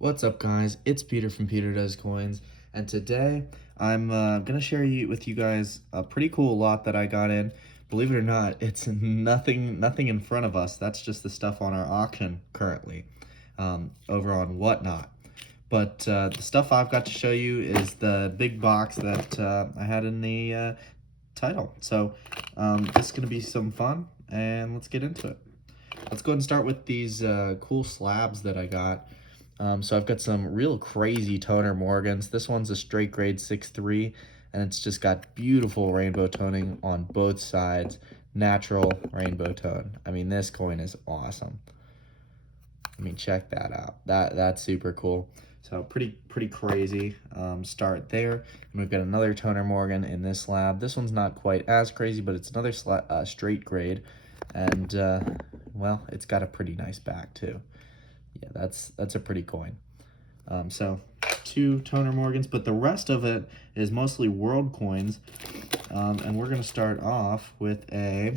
What's up, guys? It's Peter from Peter Does Coins, and today I'm gonna share with you guys a pretty cool lot that I got in. Believe it or not, it's nothing in front of us. That's just the stuff on our auction currently, over on Whatnot. But the stuff I've got to show you is the big box that I had in the title. So this is gonna be some fun, and let's get into it. Let's go ahead and start with these cool slabs that I got. So I've got some real crazy toner Morgans. This one's a straight grade 6.3, and it's just got beautiful rainbow toning on both sides. Natural rainbow tone. I mean, this coin is awesome. I mean, check that out. That's super cool. So pretty crazy start there. And we've got another toner Morgan in this slab. This one's not quite as crazy, but it's another straight grade, and well, it's got a pretty nice back too. Yeah, that's a pretty coin. So two toner Morgans, but the rest of it is mostly world coins. And we're gonna start off with a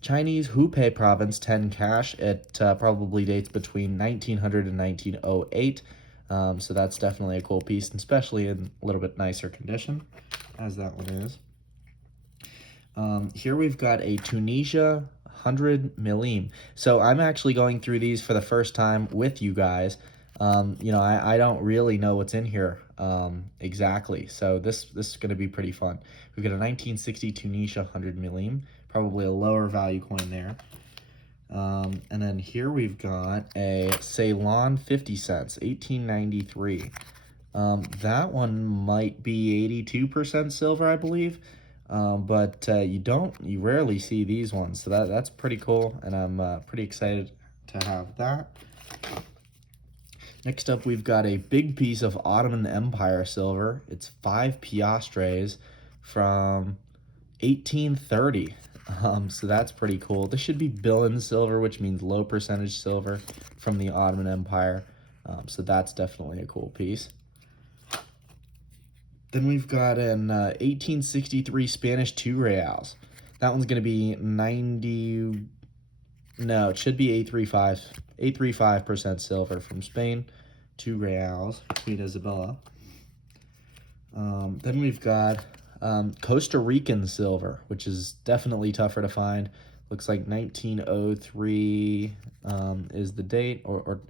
Chinese Hubei province 10 cash. It probably dates between 1900 and 1908. So that's definitely a cool piece, especially in a little bit nicer condition, as that one is. Here we've got a Tunisia 100 millim. So I'm actually going through these for the first time with you guys. I don't really know what's in here exactly. So this is going to be pretty fun. We've got a 1960 Tunisia 100 millim, probably a lower value coin there. And then here we've got a Ceylon 50 cents, 1893. That one might be 82% silver, I believe. But you rarely see these ones, so that's pretty cool, and I'm pretty excited to have that. Next up, we've got a big piece of Ottoman Empire silver. It's 5 piastres from 1830. So that's pretty cool. This should be Billen silver, which means low percentage silver from the Ottoman Empire. So that's definitely a cool piece. Then we've got an 1863 Spanish 2 reals. That one's going to be 90, no, it should be 835% silver from Spain. 2 reals, Queen Isabella. Then we've got Costa Rican silver, which is definitely tougher to find. Looks like 1903 is the date, and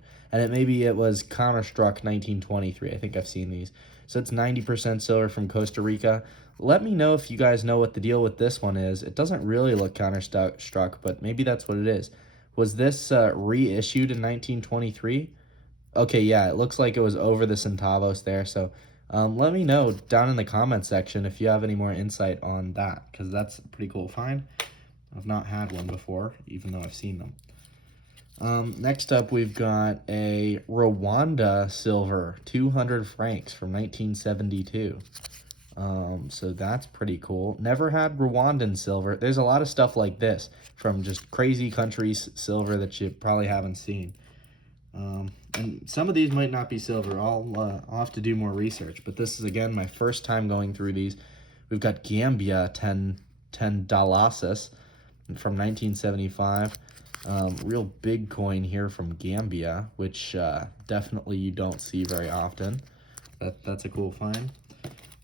it was counterstruck 1923. I think I've seen these. So it's 90% silver from Costa Rica. Let me know if you guys know what the deal with this one is. It doesn't really look counterstruck, but maybe that's what it is. Was this reissued in 1923? Okay, yeah, it looks like it was over the centavos there. So let me know down in the comment section if you have any more insight on that, because that's a pretty cool find. I've not had one before, even though I've seen them. Next up, we've got a Rwanda silver, 200 francs from 1972. So that's pretty cool. Never had Rwandan silver. There's a lot of stuff like this from just crazy countries' silver that you probably haven't seen. And some of these might not be silver. I'll have to do more research, but this is, again, my first time going through these. We've got Gambia 10 Dalasas from 1975. Real big coin here from Gambia, which definitely you don't see very often. That's a cool find.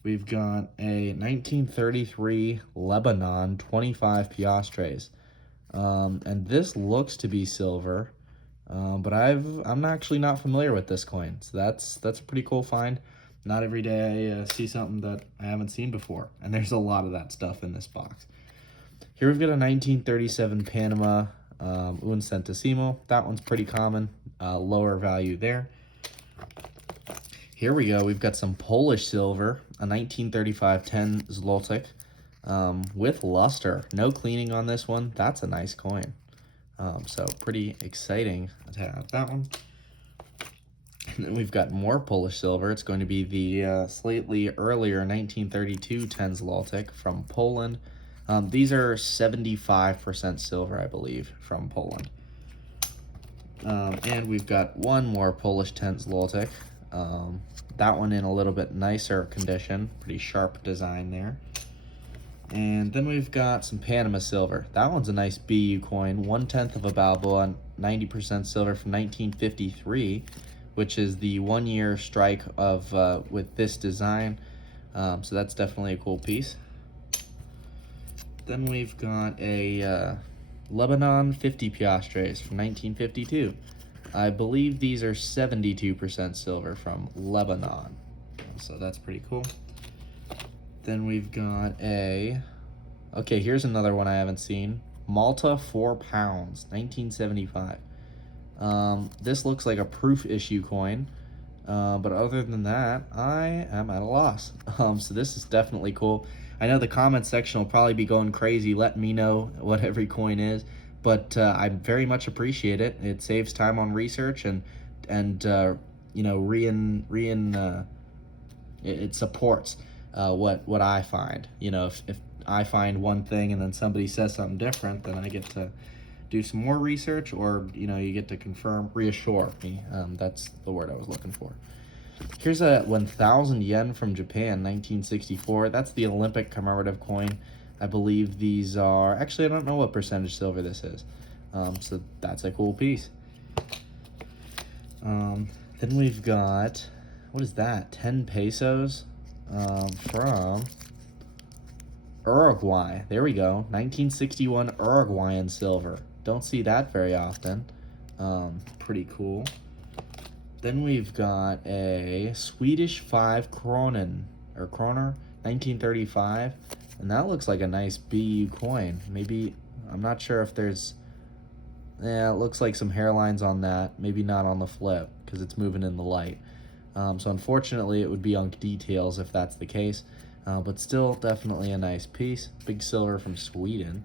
We've got a 1933 Lebanon 25 piastres. And this looks to be silver, but I'm actually not familiar with this coin. So that's a pretty cool find. Not every day I see something that I haven't seen before, and there's a lot of that stuff in this box. Here we've got a 1937 Panama un centesimo. That one's pretty common, lower value there. Here we go. We've got some Polish silver, a 1935 10 zloty with luster. No cleaning on this one. That's a nice coin. So pretty exciting to have that one. And then we've got more Polish silver. It's going to be the slightly earlier 1932 10 zloty from Poland. These are 75% silver, I believe, from Poland. And we've got one more Polish 10 zloty. That one in a little bit nicer condition. Pretty sharp design there. And then we've got some Panama silver. That one's a nice BU coin. 1/10 of a Balboa, 90% silver from 1953. which is the 1-year strike of with this design. So that's definitely a cool piece. Then we've got a Lebanon 50 piastres from 1952. I believe these are 72% silver from Lebanon. So that's pretty cool. Then we've got okay, here's another one I haven't seen. Malta 4 pounds, 1975. This looks like a proof issue coin. But other than that, I am at a loss. So this is definitely cool. I know the comment section will probably be going crazy letting me know what every coin is, but I very much appreciate it. It saves time on research and you know, it supports what I find. You know, if I find one thing and then somebody says something different, then I get to do some more research, or you know, you get to confirm, reassure me. That's the word I was looking for. Here's a 1,000 yen from Japan, 1964. That's the Olympic commemorative coin. I believe these are, actually I don't know what percentage silver this is. So that's a cool piece. Then we've got, what is that? 10 pesos from Uruguay. There we go. 1961 Uruguayan silver. Don't see that very often. Pretty cool. Then we've got a Swedish 5 kronen, 1935. And that looks like a nice BU coin. Maybe, I'm not sure if there's, yeah, it looks like some hairlines on that. Maybe not on the flip, because it's moving in the light. So unfortunately, it would be on details if that's the case. But still, definitely a nice piece. Big silver from Sweden.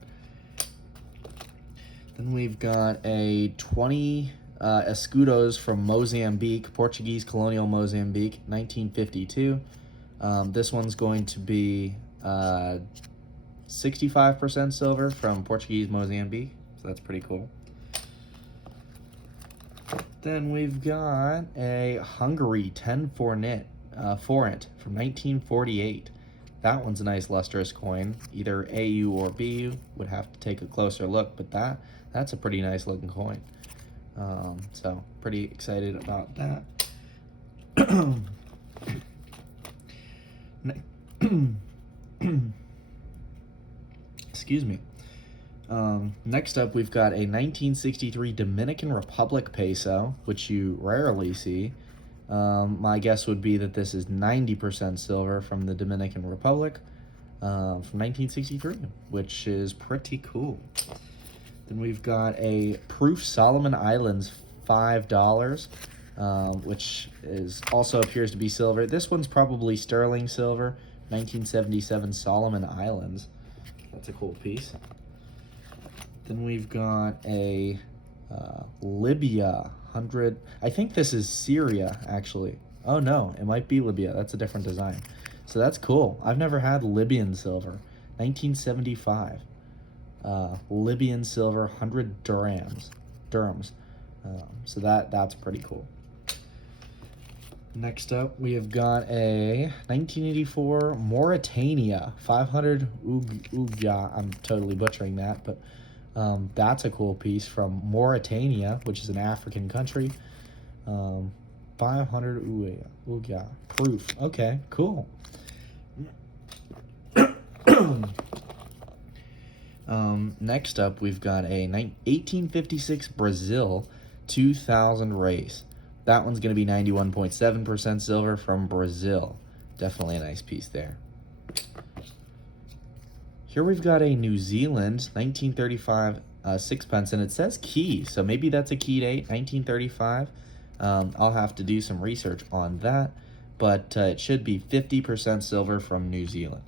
Then we've got a 20 escudos from Mozambique, Portuguese colonial Mozambique, 1952. This one's going to be 65% silver from Portuguese Mozambique, so that's pretty cool. Then we've got a Hungary 10 forint from 1948. That one's a nice lustrous coin, either AU or BU. Would have to take a closer look, but that's a pretty nice looking coin. So pretty excited about that. Excuse me. Next up, we've got a 1963 Dominican Republic peso, which you rarely see. My guess would be that this is 90% silver from the Dominican Republic from 1963, which is pretty cool. Then we've got a Proof Solomon Islands $5, which also appears to be silver. This one's probably sterling silver, 1977 Solomon Islands. That's a cool piece. Then we've got a Libya 100. I think this is Syria, actually. Oh no, it might be Libya. That's a different design. So that's cool. I've never had Libyan silver. 1975. Libyan silver, 100 dirhams. So that's pretty cool. Next up, we have got a 1984 Mauritania 500 Ugya. I'm totally butchering that, but that's a cool piece from Mauritania, which is an African country. 500 Ugya. Proof. Okay, cool. Next up, we've got a 1856 Brazil 2000 race. That one's going to be 91.7% silver from Brazil. Definitely a nice piece there. Here we've got a New Zealand 1935 sixpence, and it says key, so maybe that's a key date, 1935. I'll have to do some research on that, but it should be 50% silver from New Zealand.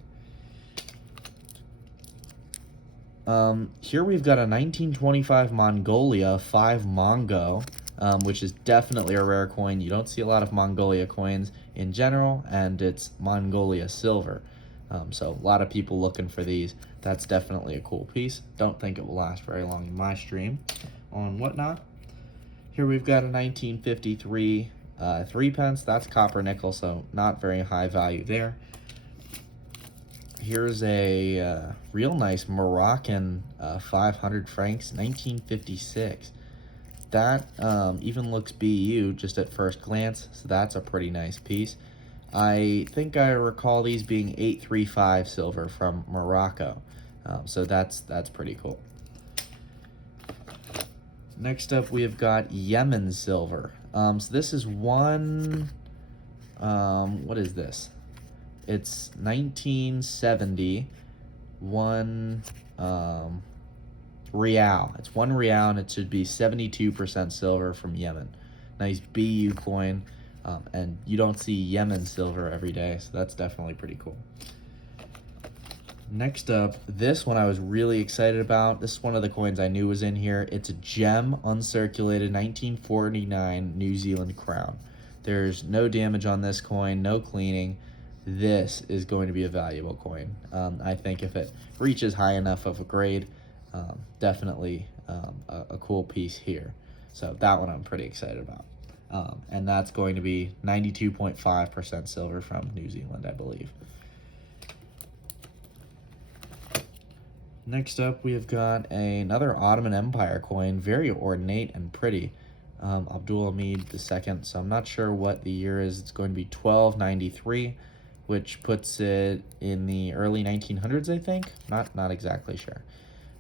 Here we've got a 1925 Mongolia 5 Mongo, which is definitely a rare coin. You don't see a lot of Mongolia coins in general, and it's Mongolia silver. So a lot of people looking for these. That's definitely a cool piece. Don't think it will last very long in my stream on Whatnot. Here we've got a 1953 3 pence. That's copper nickel, so not very high value there. Here's a real nice Moroccan 500 francs, 1956. that even looks BU just at first glance, so that's a pretty nice piece. I think I recall these being 835 silver from Morocco, so that's pretty cool. Next up, we have got Yemen silver. So this is one. What is this? It's 1970. One real. It's 1 real, and it should be 72% silver from Yemen. Nice BU coin, and you don't see Yemen silver every day, so that's definitely pretty cool. Next up, this one I was really excited about. This is one of the coins I knew was in here. It's a gem uncirculated 1949 New Zealand crown. There's no damage on this coin, no cleaning. This is going to be a valuable coin. I think if it reaches high enough of a grade, definitely a cool piece here. So that one I'm pretty excited about. And that's going to be 92.5% silver from New Zealand, I believe. Next up, we have got another Ottoman Empire coin, very ornate and pretty. Abdul Hamid II, so I'm not sure what the year is. It's going to be 1293, which puts it in the early 1900s, I think. Not exactly sure.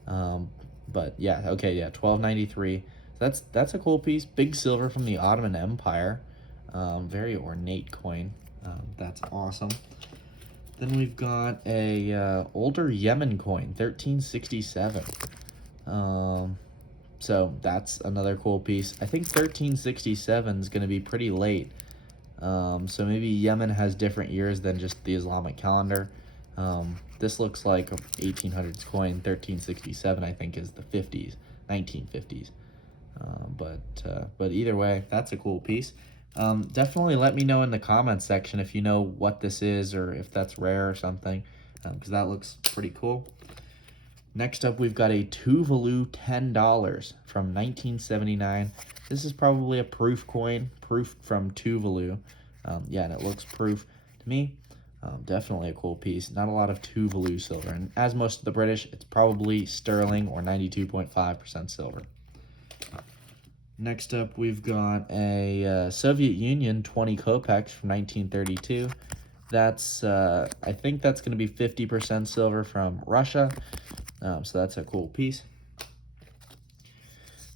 But yeah, okay, yeah, 1293. That's a cool piece. Big silver from the Ottoman Empire. Very ornate coin. That's awesome. Then we've got a older Yemen coin, 1367. So that's another cool piece. I think 1367 is going to be pretty late. So maybe Yemen has different years than just the Islamic calendar. This looks like a 1800s coin. 1367, I think, is the 50s, 1950s. But either way, that's a cool piece. Definitely let me know in the comments section if you know what this is or if that's rare or something, because that looks pretty cool. Next up, we've got a Tuvalu $10 from 1979. This is probably a proof coin, proof from Tuvalu. Yeah, and it looks proof to me. Definitely a cool piece. Not a lot of Tuvalu silver, and as most of the British, it's probably sterling or 92.5% silver. Next up, we've got a Soviet Union 20 kopecks from 1932. That's, I think that's going to be 50% silver from Russia. So that's a cool piece.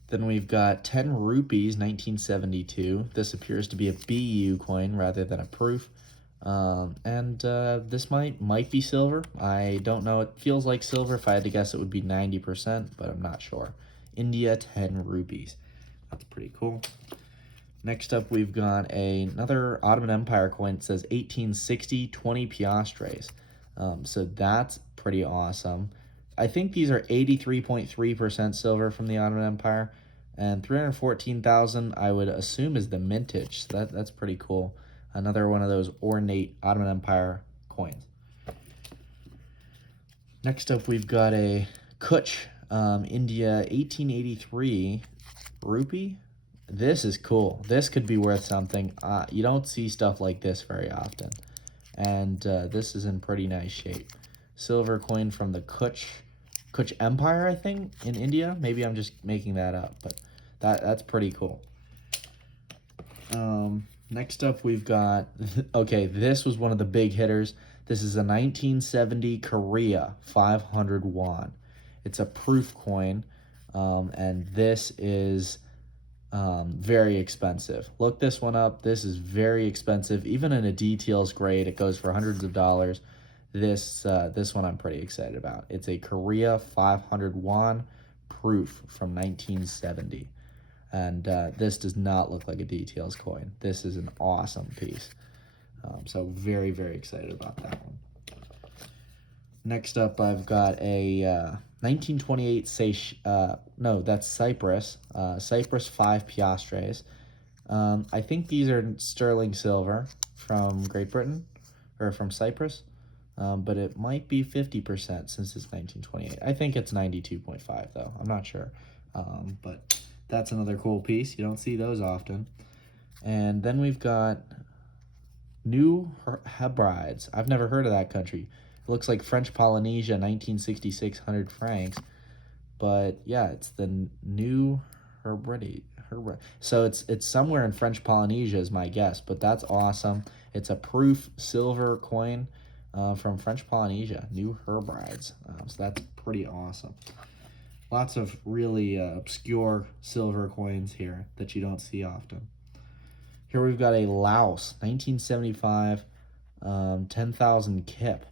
Then we've got 10 rupees, 1972. This appears to be a BU coin rather than a proof. This might be silver. I don't know. It feels like silver. If I had to guess, it would be 90%, but I'm not sure. India, 10 rupees. That's pretty cool. Next up, we've got another Ottoman Empire coin. It says 1860, 20 piastres. So that's pretty awesome. I think these are 83.3% silver from the Ottoman Empire, and 314,000 I would assume is the mintage. So that's pretty cool. Another one of those ornate Ottoman Empire coins. Next up, we've got a Kutch, India 1883 rupee. This is cool. This could be worth something. You don't see stuff like this very often. And this is in pretty nice shape. Silver coin from the Kutch Empire, I think, in India. Maybe I'm just making that up, but that's pretty cool. Next up, we've got, okay, this was one of the big hitters. This is a 1970 Korea 500 won. It's a proof coin, and this is very expensive. Look this one up. This is very expensive. Even in a details grade, it goes for hundreds of dollars. This one I'm pretty excited about. It's a Korea 500 won proof from 1970. And this does not look like a details coin. This is an awesome piece. So very, very excited about that one. Next up, I've got a 1928 that's Cyprus. Cyprus 5 piastres. I think these are sterling silver from Great Britain, or from Cyprus. But it might be 50% since it's 1928. I think it's 92.5 though. I'm not sure. But that's another cool piece. You don't see those often. And then we've got New Hebrides. I've never heard of that country. It looks like French Polynesia, 1966, 100 francs. But yeah, it's the New Hebrides. So it's somewhere in French Polynesia is my guess, but that's awesome. It's a proof silver coin from French Polynesia, New Hebrides. So that's pretty awesome. Lots of really obscure silver coins here that you don't see often. Here we've got a Laos, 1975, 10,000 kip.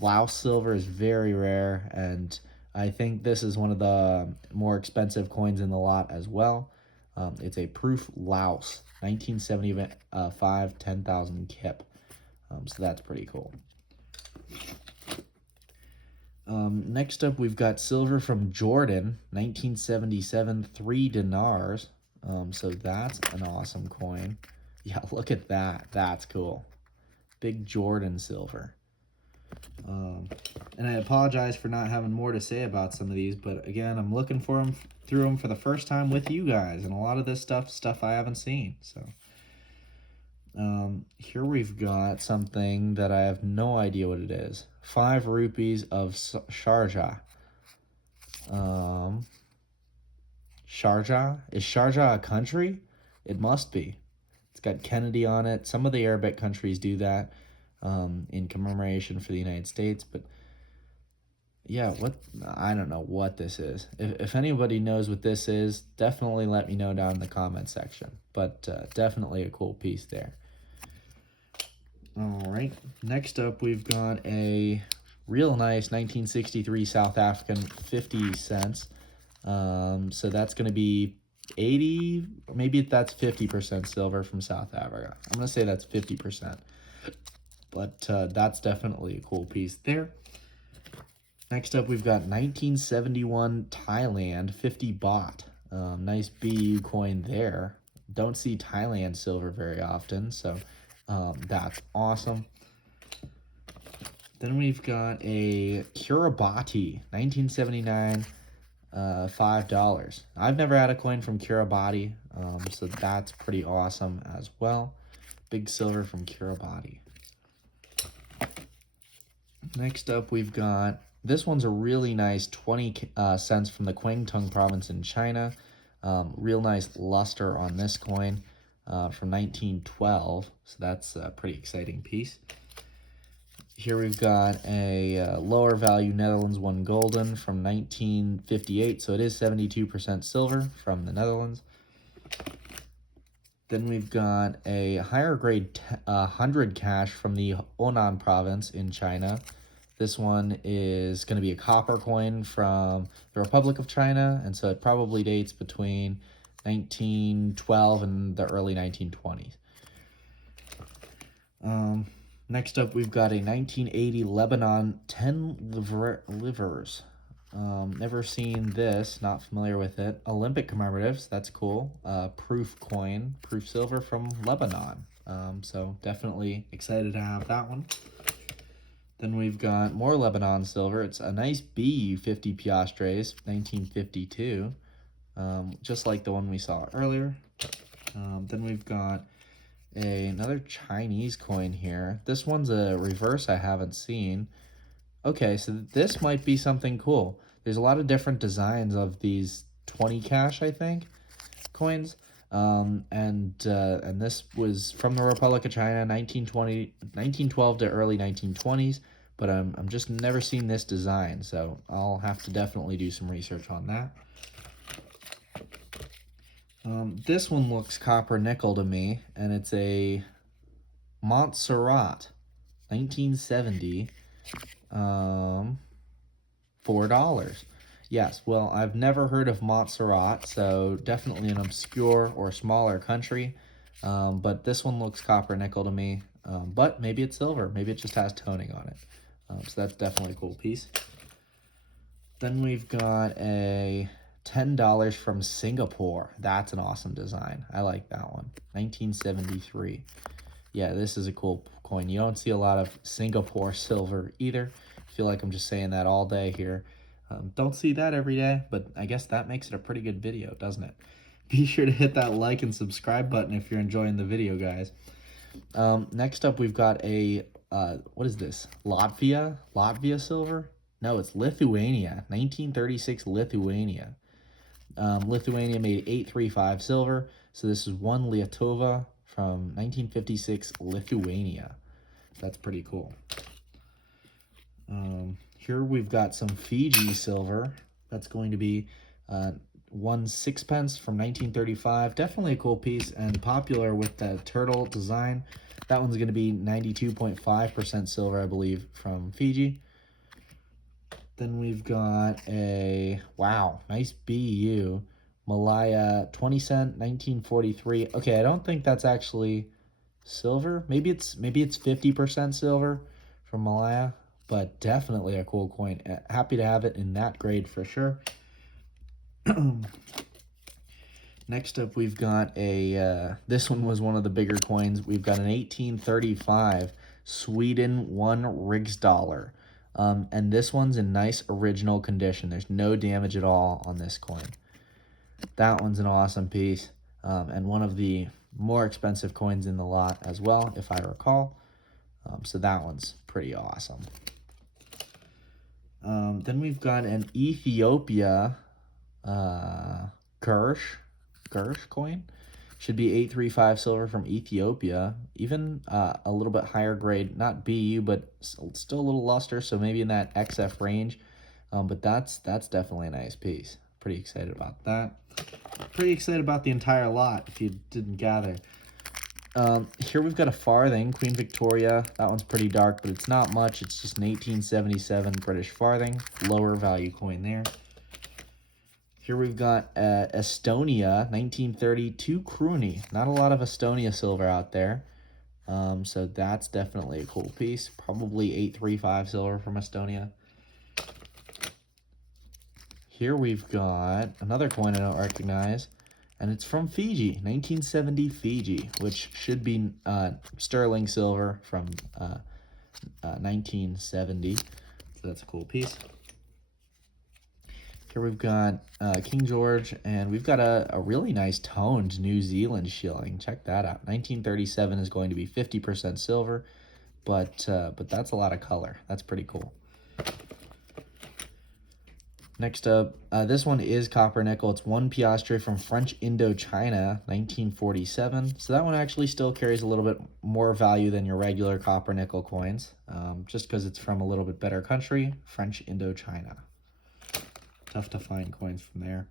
Laos silver is very rare, and I think this is one of the more expensive coins in the lot as well. It's a proof Laos, 1975, 10,000 kip. So that's pretty cool. Next up, we've got silver from Jordan, 1977, 3 dinars. So that's an awesome coin. Yeah, look at that. That's cool. Big Jordan silver. And I apologize for not having more to say about some of these, but again, I'm looking for them through them for the first time with you guys, and a lot of this stuff I haven't seen. So here we've got something that I have no idea what it is. 5 rupees of Sharjah. Sharjah? Is Sharjah a country? It must be. It's got Kennedy on it. Some of the Arabic countries do that in commemoration for the United States, but yeah, I don't know what this is. If anybody knows what this is, definitely let me know down in the comment section. But definitely a cool piece there. All right, next up we've got a real nice 1963 South African 50 cents. So that's going to be 80, maybe that's 50% silver from South Africa. I'm going to say that's 50%. But that's definitely a cool piece there. Next up, we've got 1971 Thailand 50 baht. Nice BU coin there. Don't see Thailand silver very often, so that's awesome. Then we've got a Kiribati 1979 $5. I've never had a coin from Kiribati, so that's pretty awesome as well. Big silver from Kiribati. Next up, we've got, this one's a really nice 20 cents from the Kwangtung province in China. Real nice luster on this coin from 1912, so that's a pretty exciting piece. Here we've got a lower value Netherlands 1 golden from 1958, so it is 72% silver from the Netherlands. Then we've got a higher grade 100 cash from the Honan province in China. This one is going to be a copper coin from the Republic of China, and so it probably dates between 1912 and the early 1920s. Next up, we've got a 1980 Lebanon 10 livers. Never seen this, not familiar with it. Olympic commemoratives, that's cool. Proof coin, proof silver from Lebanon. So definitely excited to have that one. Then we've got more Lebanon silver. It's a nice BU 50 piastres, 1952, just like the one we saw earlier. Then we've got another Chinese coin here. This one's a reverse I haven't seen. Okay, so this might be something cool. There's a lot of different designs of these 20 cash, I think, coins. And this was from the Republic of China, 1912 to early 1920s, but I'm just never seen this design, so I'll have to definitely do some research on that. This one looks copper nickel to me, and it's a Montserrat, 1970, $4. Yes, well, I've never heard of Montserrat, so definitely an obscure or smaller country, but this one looks copper nickel to me, but maybe it's silver, maybe it just has toning on it, so that's definitely a cool piece. Then we've got a $10 from Singapore. That's an awesome design. I like that one. 1973. Yeah, this is a cool coin. You don't see a lot of Singapore silver either. I feel like I'm just saying that all day here. Don't see that every day, but I guess that makes it a pretty good video, doesn't it? Be sure to hit that like and subscribe button if you're enjoying the video, guys. Next up, we've got a, what is this? Latvia silver? No, it's Lithuania. 1936 Lithuania. Lithuania made 835 silver. So this is one Lietova from 1956 Lithuania. That's pretty cool. Here we've got some Fiji silver. That's going to be one sixpence from 1935. Definitely a cool piece and popular with the turtle design. That one's going to be 92.5% silver, I believe, from Fiji. Then we've got a, wow, nice BU. Malaya 20 cent, 1943. Okay, I don't think that's actually silver. Maybe it's 50% silver from Malaya, but definitely a cool coin. Happy to have it in that grade for sure. Next up, we've got a, this one was one of the bigger coins. We've got an 1835 Sweden 1 Riksdollar. And this one's in nice original condition. There's no damage at all on this coin. That one's an awesome piece, and one of the more expensive coins in the lot as well, if I recall. So that one's pretty awesome. Then we've got an Ethiopia Gersh coin. Should be 835 silver from Ethiopia. Even a little bit higher grade, not BU, but still a little luster, so maybe in that XF range. But that's definitely a nice piece. Pretty excited about that. Pretty excited about the entire lot, if you didn't gather. Here we've got a farthing, Queen Victoria. That one's pretty dark, but it's not much. It's just an 1877 British farthing. Lower value coin there. Here we've got Estonia, 1932 Kruni. Not a lot of Estonia silver out there. So that's definitely a cool piece. Probably 835 silver from Estonia. Here we've got another coin I don't recognize, and it's from Fiji, 1970 Fiji, which should be sterling silver from 1970. So that's a cool piece. Here we've got King George, and we've got a really nice toned New Zealand shilling. Check that out. 1937 is going to be 50% silver, but that's a lot of color. That's pretty cool. Next up, this one is copper nickel. It's one piastre from French Indochina, 1947. So that one actually still carries a little bit more value than your regular copper nickel coins, just because it's from a little bit better country, French Indochina. Tough to find coins from there.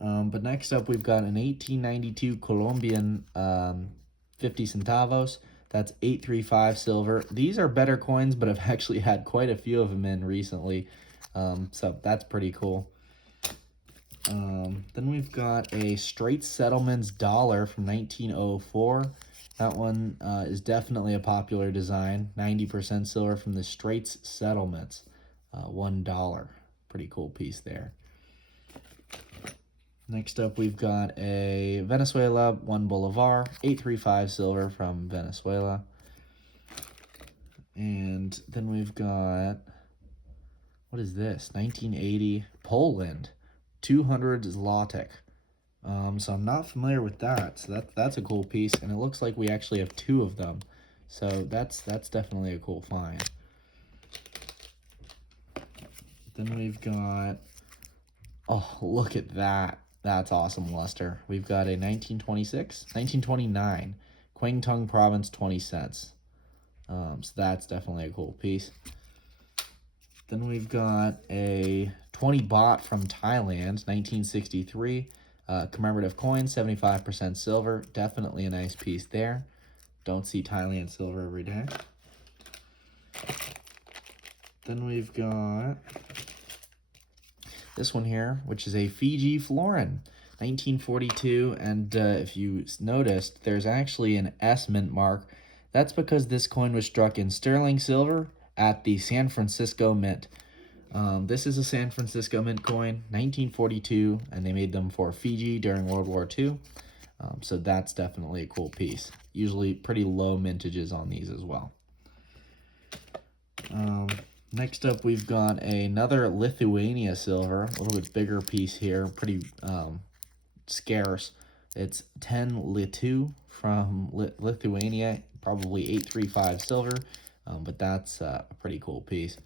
But next up, we've got an 1892 Colombian 50 centavos. That's 835 silver. These are better coins, but I've actually had quite a few of them in recently. So that's pretty cool. Then we've got a Straits Settlements dollar from 1904. That one is definitely a popular design. 90% silver from the Straits Settlements. $1. Pretty cool piece there. Next up, we've got a Venezuela 1 Bolivar. 835 silver from Venezuela. And then we've got, what is this? 1980 Poland, 200 zlotek. So I'm not familiar with that. So that's a cool piece, and it looks like we actually have two of them. So that's definitely a cool find. Then we've got, oh, look at that. That's awesome luster. We've got a 1929 Kwangtung Province 20 cents. So that's definitely a cool piece. Then we've got a 20 baht from Thailand, 1963. Commemorative coin, 75% silver. Definitely a nice piece there. Don't see Thailand silver every day. Then we've got this one here, which is a Fiji florin, 1942. And if you noticed, there's actually an S mint mark. That's because this coin was struck in sterling silver at the San Francisco Mint. This is a San Francisco Mint coin, 1942, and they made them for Fiji during World War II. So that's definitely a cool piece. Usually pretty low mintages on these as well. Next up, we've got another Lithuania silver, a little bit bigger piece here, pretty scarce. It's 10 Litu from Lithuania, probably 835 silver, but that's a pretty cool piece.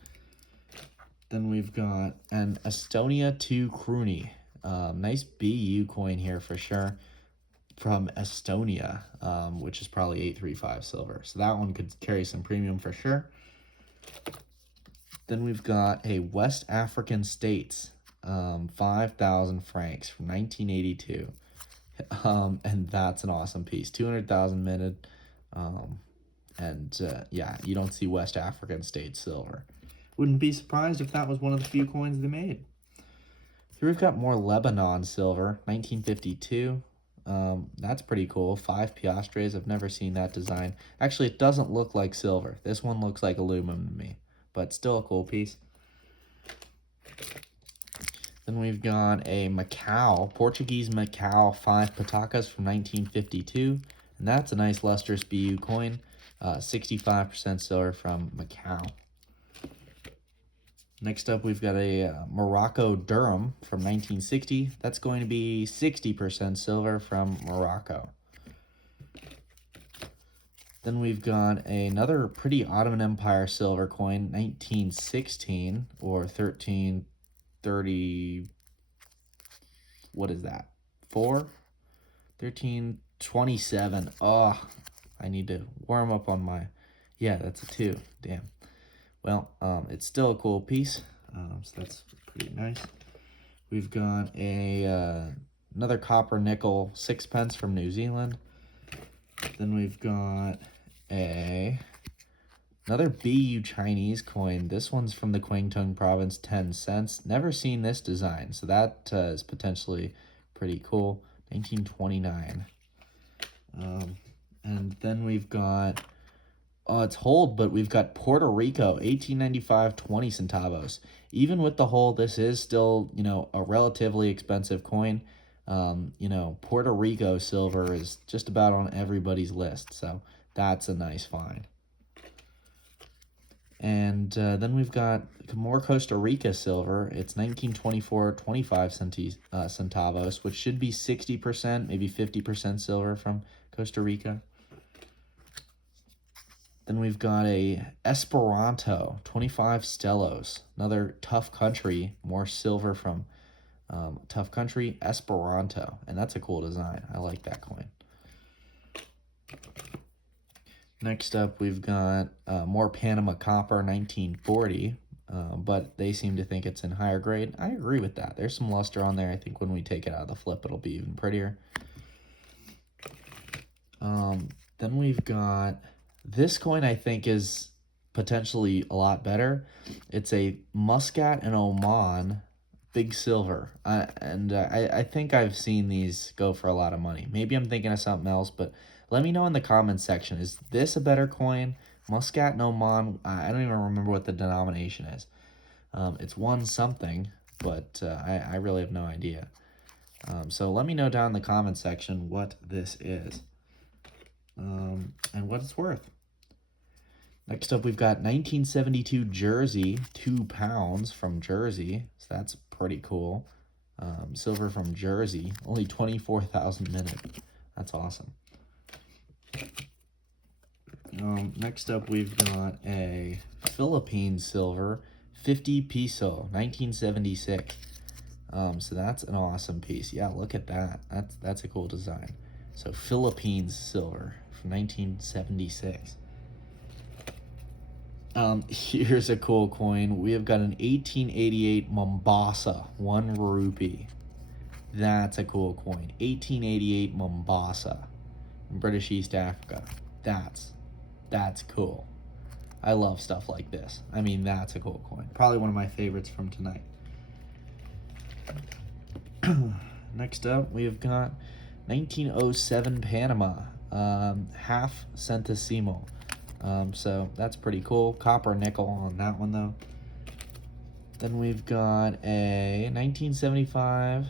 Then we've got an Estonia 2 Kruni. Nice BU coin here for sure from Estonia, which is probably 835 silver. So that one could carry some premium for sure. Then we've got a West African States, 5,000 francs from 1982. And that's an awesome piece. 200,000 minted. Yeah, you don't see West African States silver. Wouldn't be surprised if that was one of the few coins they made. Here we've got more Lebanon silver, 1952. That's pretty cool. 5 piastres. I've never seen that design. Actually, it doesn't look like silver. This one looks like aluminum to me, but still a cool piece. Then we've got a Macau, Portuguese Macau 5 patacas from 1952. And that's a nice lustrous BU coin. 65% silver from Macau. Next up, we've got a Morocco Durham from 1960. That's going to be 60% silver from Morocco. Then we've got another pretty Ottoman Empire silver coin, 1916 or 1330. What is that? 1327. Oh, I need to warm up on my. Yeah, that's a 2. Damn. Well, it's still a cool piece, so that's pretty nice. We've got another copper nickel 6 pence from New Zealand. Then we've got another BU Chinese coin. This one's from the Kwangtung province, 10 cents. Never seen this design, so that is potentially pretty cool. 1929. And then we've got, it's hold, but we've got Puerto Rico, 1895, 20 centavos. Even with the hold, this is still, a relatively expensive coin. Puerto Rico silver is just about on everybody's list, so that's a nice find. And then we've got more Costa Rica silver. It's 1924, 25 centavos, which should be 60%, maybe 50% silver from Costa Rica. Then we've got a Esperanto, 25 stellos. Another tough country, more silver from tough country, Esperanto. And that's a cool design. I like that coin. Next up, we've got more Panama copper, 1940. But they seem to think it's in higher grade. I agree with that. There's some luster on there. I think when we take it out of the flip, it'll be even prettier. Then we've got this coin, I think, is potentially a lot better. It's a Muscat and Oman big silver. I think I've seen these go for a lot of money. Maybe I'm thinking of something else, but let me know in the comments section. Is this a better coin? Muscat and Oman, I don't even remember what the denomination is. It's one something, but I really have no idea. So let me know down in the comment section what this is. And what it's worth. Next up, we've got 1972 Jersey, 2 pounds from Jersey. So that's pretty cool. Silver from Jersey, only 24,000 minutes. That's awesome. Next up, we've got a Philippine silver, 50 peso, 1976. So that's an awesome piece. Yeah, look at that. That's a cool design. So Philippines silver from 1976. Here's a cool coin. We have got an 1888 Mombasa, 1 rupee. That's a cool coin. 1888 Mombasa, in British East Africa. That's cool. I love stuff like this. I mean, that's a cool coin. Probably one of my favorites from tonight. Next up, we have got 1907 Panama, half centesimo. So that's pretty cool. Copper nickel on that one, though. Then we've got a 1975.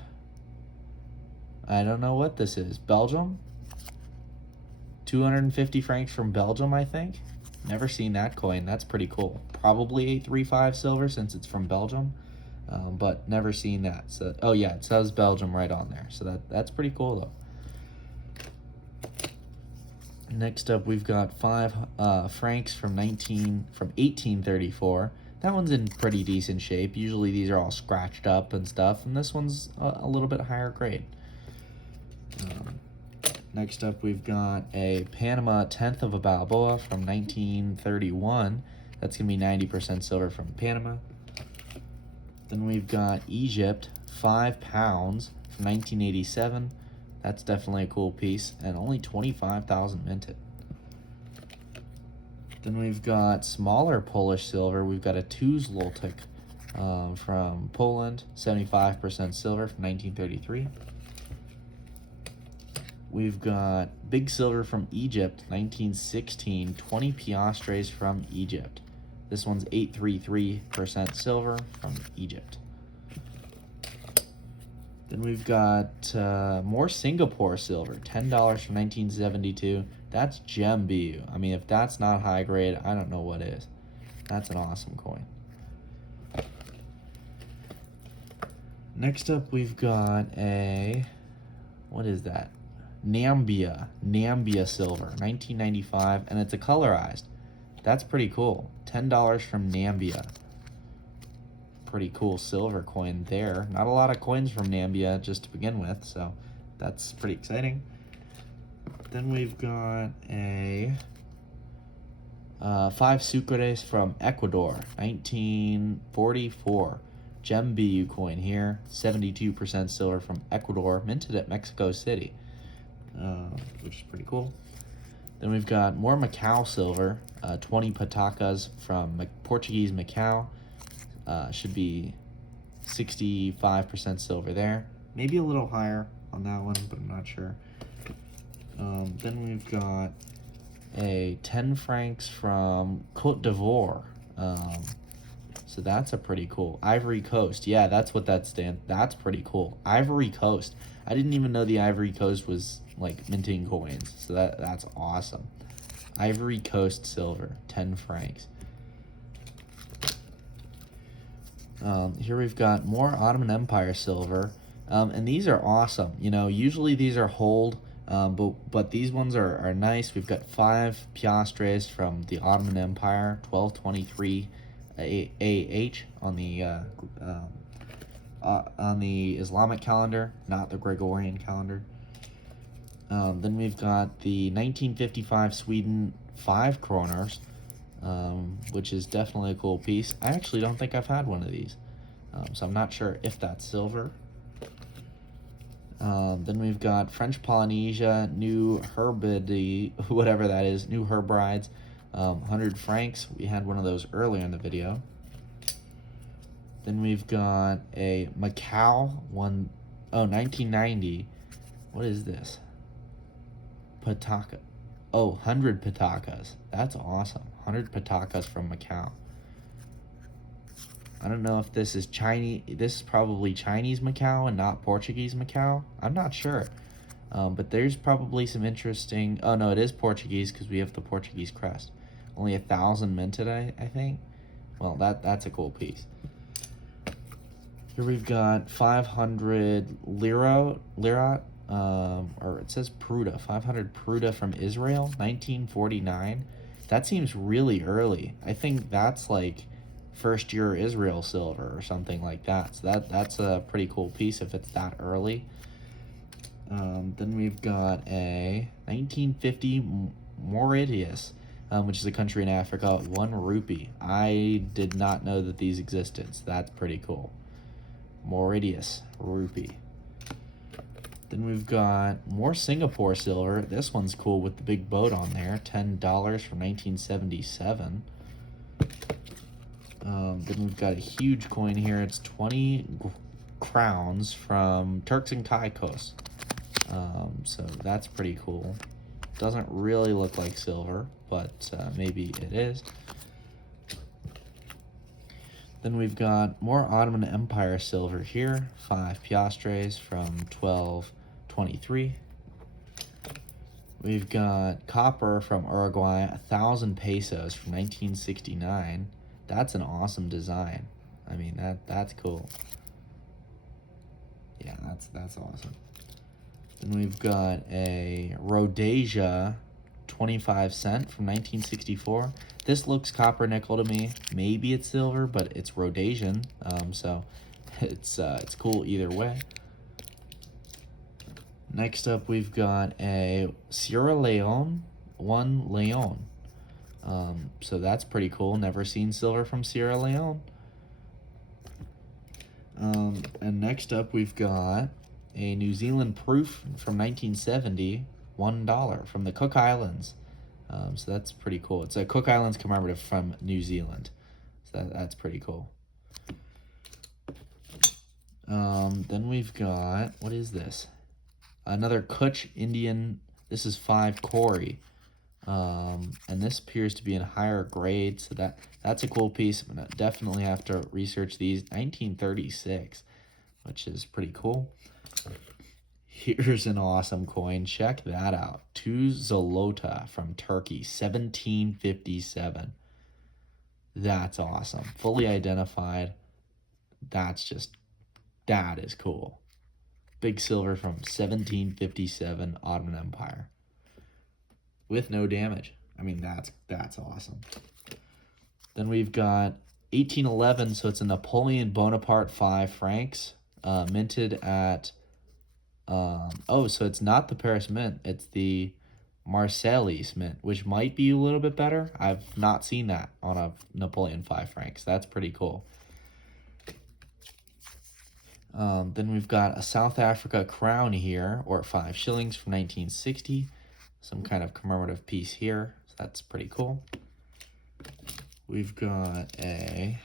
I don't know what this is. Belgium? 250 francs from Belgium, I think. Never seen that coin. That's pretty cool. Probably 835 silver since it's from Belgium. But never seen that. So, oh yeah, it says Belgium right on there. So that's pretty cool, though. Next up, we've got 5 francs from 1834. That one's in pretty decent shape. Usually these are all scratched up and stuff, and this one's a little bit higher grade. Next up, we've got a Panama 10th of a Balboa from 1931. That's going to be 90% silver from Panama. Then we've got Egypt, 5 pounds from 1987. That's definitely a cool piece, and only 25,000 minted. Then we've got smaller Polish silver. We've got a 2 zlotek from Poland, 75% silver from 1933. We've got big silver from Egypt, 1916, 20 piastres from Egypt. This one's 833% silver from Egypt. Then we've got more Singapore silver, $10 from 1972. That's gem BU. I mean, if that's not high grade, I don't know what is. That's an awesome coin. Next up, we've got a, what is that? Nambia silver, 1995, and it's a colorized. That's pretty cool. $10 from Nambia. Pretty cool silver coin there. Not a lot of coins from Nambia just to begin with, so that's pretty exciting. Then we've got a 5 sucres from Ecuador, 1944. Gem BU coin here, 72% silver from Ecuador, minted at Mexico City. Which is pretty cool. Then we've got more Macau silver, 20 patacas from Portuguese Macau. Should be 65% silver there. Maybe a little higher on that one, but I'm not sure. Then we've got a 10 francs from Côte d'Ivoire. So that's a pretty cool. Ivory Coast. Yeah, that's what that stands. That's pretty cool. Ivory Coast. I didn't even know the Ivory Coast was like minting coins. So that's awesome. Ivory Coast silver, 10 francs. Here we've got more Ottoman Empire silver. And these are awesome. You know, usually these are hold, but these ones are nice. We've got 5 piastres from the Ottoman Empire, 1223 AH on the Islamic calendar, not the Gregorian calendar. Then we've got the 1955 Sweden 5 kroners, which is definitely a cool piece. I actually don't think I've had one of these, so I'm not sure if that's silver. Then we've got French Polynesia, New Hebrides, whatever that is, New Hebrides, 100 francs. We had one of those earlier in the video. Then we've got a Macau 1990. What is this? Pataka. Oh, 100 patakas. That's awesome. 100 patakas from Macau. I don't know if this is Chinese. This is probably Chinese Macau and not Portuguese Macau. I'm not sure. But there's probably some interesting... Oh, no, it is Portuguese because we have the Portuguese crest. Only 1,000 minted, I think. Well, that's a cool piece. Here we've got 500 lira, or it says Pruda, 500 Pruda from Israel, 1949. That seems really early. I think that's like first year Israel silver or something like that. So that's a pretty cool piece if it's that early. Then we've got a 1950 Mauritius, which is a country in Africa, 1 rupee. I did not know that these existed, so that's pretty cool. Mauritius rupee. Then we've got more Singapore silver. This one's cool with the big boat on there, $10 from 1977. Then we've got a huge coin here. It's 20 crowns from Turks and Caicos. So that's pretty cool. Doesn't really look like silver, but maybe it is. Then we've got more Ottoman Empire silver here, 5 piastres from 1223. We've got copper from Uruguay, 1,000 pesos from 1969. That's an awesome design. I mean, that's cool. Yeah, that's awesome. Then we've got a Rhodesia 25 cent from 1964. This looks copper nickel to me. Maybe it's silver, but it's Rhodesian, so it's cool either way. Next up, we've got a Sierra Leone 1 Leone. So that's pretty cool. Never seen silver from Sierra Leone. And next up, we've got a New Zealand proof from 1970, $1 from the Cook Islands. So that's pretty cool. It's a Cook Islands commemorative from New Zealand. So that's pretty cool. Then we've got, what is this? Another Kutch Indian. This is 5 Cory. And this appears to be in higher grade, so that's a cool piece. I'm gonna definitely have to research these. 1936, which is pretty cool. Here's an awesome coin. Check that out. 2 Zlota from Turkey, 1757. That's awesome. Fully identified. That is cool. Big silver from 1757 Ottoman Empire. With no damage. I mean, that's awesome. Then we've got 1811, so it's a Napoleon Bonaparte 5 francs, minted at, so it's not the Paris Mint, it's the Marseilles Mint, which might be a little bit better. I've not seen that on a Napoleon 5 francs. That's pretty cool. Then we've got a South Africa crown here, or 5 shillings from 1960. Some kind of commemorative piece here. So that's pretty cool. We've got a,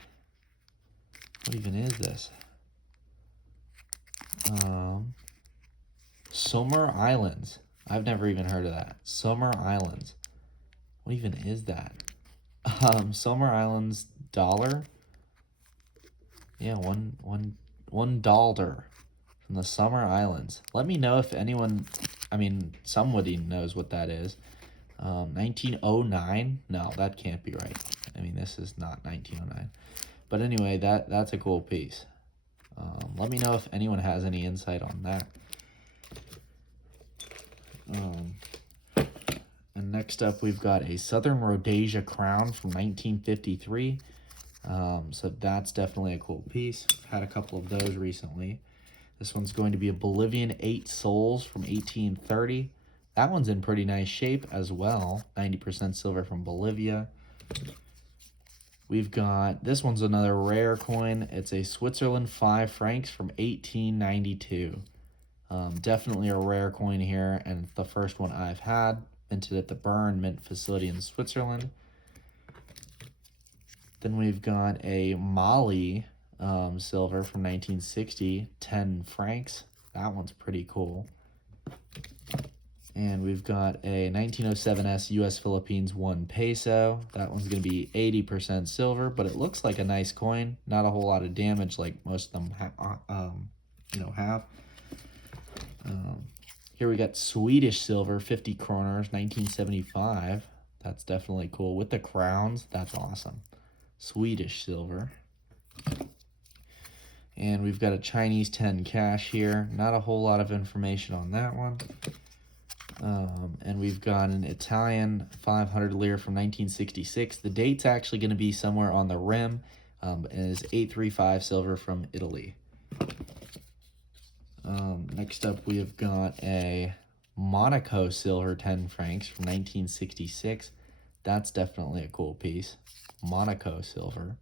what even is this? Somar Islands. I've never even heard of that. Somar Islands. What even is that? Somar Islands dollar. Yeah, one dollar from the Somar Islands. Let me know if anyone, somebody knows what that is. 1909? No, that can't be right. I mean, this is not 1909. But anyway, that's a cool piece. Let me know if anyone has any insight on that. And next up, we've got a Southern Rhodesia crown from 1953. So that's definitely a cool piece. Had a couple of those recently. This one's going to be a Bolivian 8 soles from 1830. That one's in pretty nice shape as well. 90% silver from Bolivia. We've got, this one's another rare coin. It's a Switzerland 5 francs from 1892. Definitely a rare coin here, and it's the first one I've had. Minted at the Bern Mint facility in Switzerland. Then we've got a Mali silver from 1960, 10 francs. That one's pretty cool. And we've got a 1907S US Philippines 1 peso. That one's going to be 80% silver, but it looks like a nice coin. Not a whole lot of damage like most of them have. Here we got Swedish silver, 50 kroners, 1975. That's definitely cool. With the crowns, that's awesome. Swedish silver. And we've got a Chinese 10 cash here. Not a whole lot of information on that one. And we've got an Italian 500 lira from 1966. The date's actually going to be somewhere on the rim. And is 835 silver from Italy. Next up, we have got a Monaco silver 10 francs from 1966. That's definitely a cool piece. Monaco silver.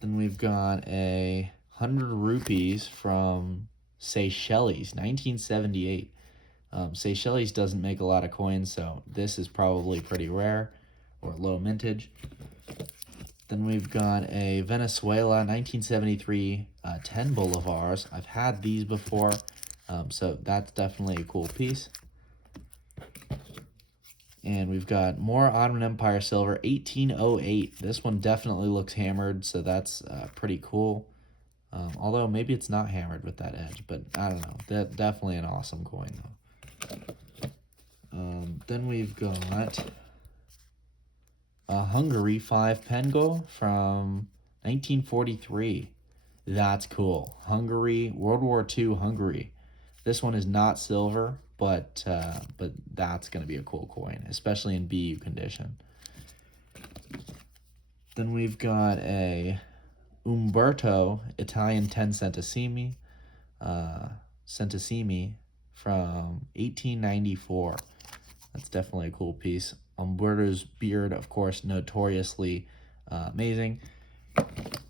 Then we've got a 100 rupees from Seychelles, 1978. Seychelles doesn't make a lot of coins, so this is probably pretty rare or low mintage. Then we've got a Venezuela 1973 10 bolivars. I've had these before, so that's definitely a cool piece. And we've got more Ottoman Empire silver, 1808. This one definitely looks hammered, so that's pretty cool. Although maybe it's not hammered with that edge, but I don't know. Definitely an awesome coin, though. Then we've got a Hungary 5 pengo from 1943. That's cool. Hungary, World War II Hungary. This one is not silver, but that's going to be a cool coin, especially in BU condition. Then we've got a Umberto Italian 10 centesimi, from 1894. That's definitely a cool piece. Umberto's beard, of course, notoriously amazing.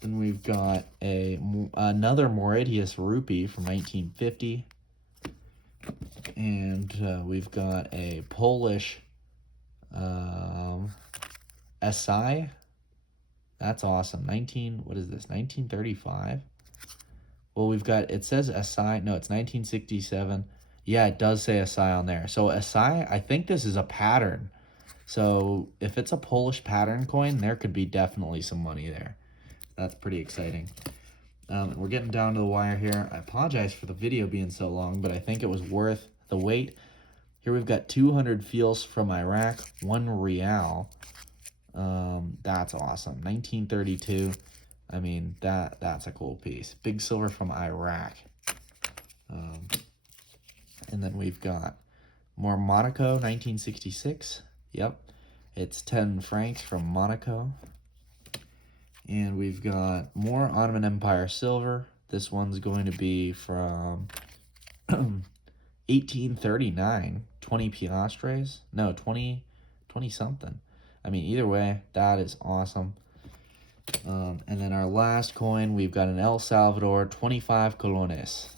Then we've got another Mauritius rupee from 1950. And we've got a Polish SI. That's awesome. What is this? 1935? Well, we've got, it says SI. No, it's 1967. Yeah, it does say SI on there. So SI, I think this is a pattern. So if it's a Polish pattern coin, there could be definitely some money there. That's pretty exciting. We're getting down to the wire here. I apologize for the video being so long, but I think it was worth the wait. Here we've got 200 fils from Iraq, 1 real. That's awesome. 1932. I mean, that's a cool piece. Big silver from Iraq. And then we've got more Monaco, 1966. Yep. It's 10 francs from Monaco. And we've got more Ottoman Empire silver. This one's going to be from 1839. 20 piastres. No, 20 something. I mean, either way, that is awesome. And then our last coin, we've got an El Salvador 25 colones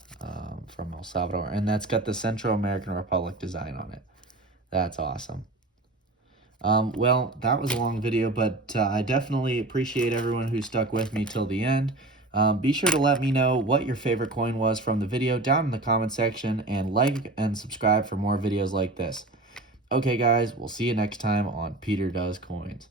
from El Salvador. And that's got the Central American Republic design on it. That's awesome. Well, that was a long video, but I definitely appreciate everyone who stuck with me till the end. Be sure to let me know what your favorite coin was from the video down in the comment section, and like and subscribe for more videos like this. Okay, guys, we'll see you next time on Peter Does Coins.